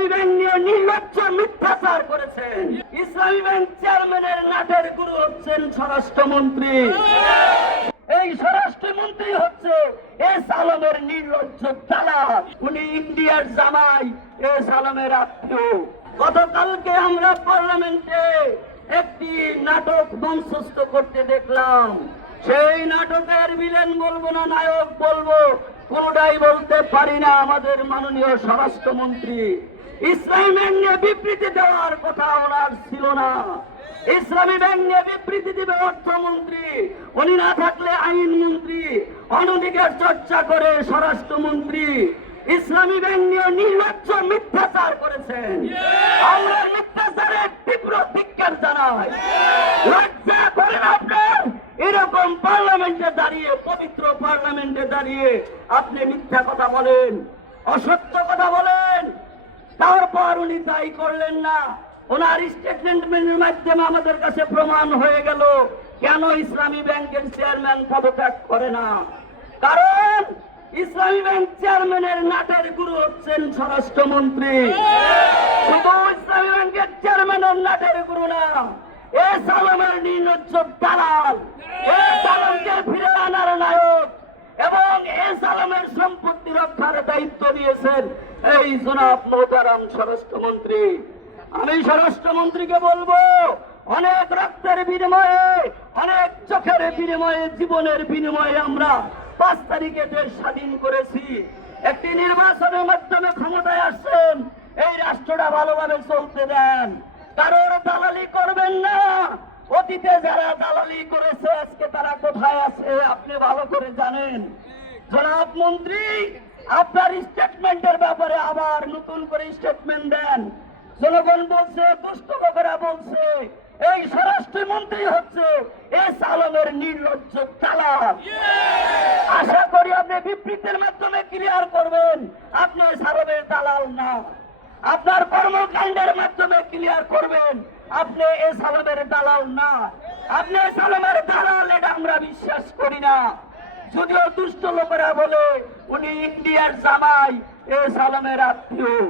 ইসলামী bank নিয়ে নির্লজ্জ মিথ্যাচার করেছেন। ইসলামী ব্যাংক চেয়ারম্যানের নাটের গুরু হচ্ছেন স্বরাষ্ট্রমন্ত্রী। এই স্বরাষ্ট্রমন্ত্রী হচ্ছে এস আলমের নির্লজ্জ দালাল। উনি ইন্ডিয়ার জামাই, এস আলমের আত্মীয়। গতকালকে আমরা পার্লামেন্টে একটি নাটক মঞ্চস্থ করতে দেখলাম। সেই নাটকের ভিলেন বলবো না নায়ক বলবো, কোনটাই বলতে পারি না। আমাদের মাননীয় স্বরাষ্ট্রমন্ত্রী ইসলামী ব্যাংক নিয়ে বিবৃতি দেওয়ার কথা ওনার ছিল না। ইসলামী ব্যাংক নিয়ে বিবৃতি দিবে অর্থমন্ত্রী, উনি না থাকলে আইনমন্ত্রী। অনধিকার চর্চা করে স্বরাষ্ট্রমন্ত্রী ইসলামী ব্যাংক নিয়ে নির্লজ্জ মিথ্যাচার করেছেন। আমরা মিথ্যাচারের তীব্র ধিক্কার জানাই। লজ্জা করেন আপনার? এরকম পার্লামেন্টে দাঁড়িয়ে, পবিত্র পার্লামেন্টে দাঁড়িয়ে আপনি মিথ্যা কথা বলেন, অসত্য কথা বলেন। তারপর উনি তাই করলেন না। ওনার স্টেটমেন্টের মাধ্যমে আমাদের কাছে প্রমাণ হয়ে গেল কেন ইসলামী ব্যাংকের চেয়ারম্যান পদত্যাগ করে না। কারণ ইসলামী ব্যাংক চেয়ারম্যানের নাটের গুরু হচ্ছেন স্বরাষ্ট্রমন্ত্রী। শুধু ইসলামী ব্যাংকের চেয়ারম্যানের নাটের গুরু না, এস আলমের নির্লজ্জ দালাল, এস আলমকে ফিরে আনার নায়ক এবং এস আলমের সম্পত্তি রক্ষার দায়িত্ব নিয়েছেন এই জনাব মোহতারাম স্বরাষ্ট্রমন্ত্রী। আমি স্বরাষ্ট্রমন্ত্রীকে বলবো, অনেক রক্তের বিনিময়ে, অনেক চোখের বিনিময়ে, জীবনের বিনিময়ে আমরা 5 তারিখে দেশ স্বাধীন করেছি। একটি নির্বাচনের মাধ্যমে ক্ষমতায় আসছেন। এই রাষ্ট্রটা ভালোভাবে চলতে দেন, কারোর দালালি করবেন না। অতীতে যারা দালালি করেছে আজকে তারা কোথায় আছে আপনি ভালো করে জানেন। জনাব মন্ত্রী, আপনার স্টেটমেন্টের ব্যাপারে আবার নতুন করে স্টেটমেন্ট দেন। জনগণ বলছে, দুষ্ট লোকেরা বলছে এই স্বরাষ্ট্রমন্ত্রী হচ্ছে এস আলমের নির্লজ্জ দালাল। আশা করি আপনি বিবৃতির মাধ্যমে ক্লিয়ার করবেন আপনি এস আলমের দালাল না। আপনার কর্মকাণ্ডের মাধ্যমে ক্লিয়ার করবেন আপনি এস আলমের দালাল না। আপনি এস আলমের দালাল এটা আমরা বিশ্বাস করি না। যদিও দুষ্ট লোকেরা বলে উনি ইন্ডিয়ার জামাই, এস আলমের আত্মীয়।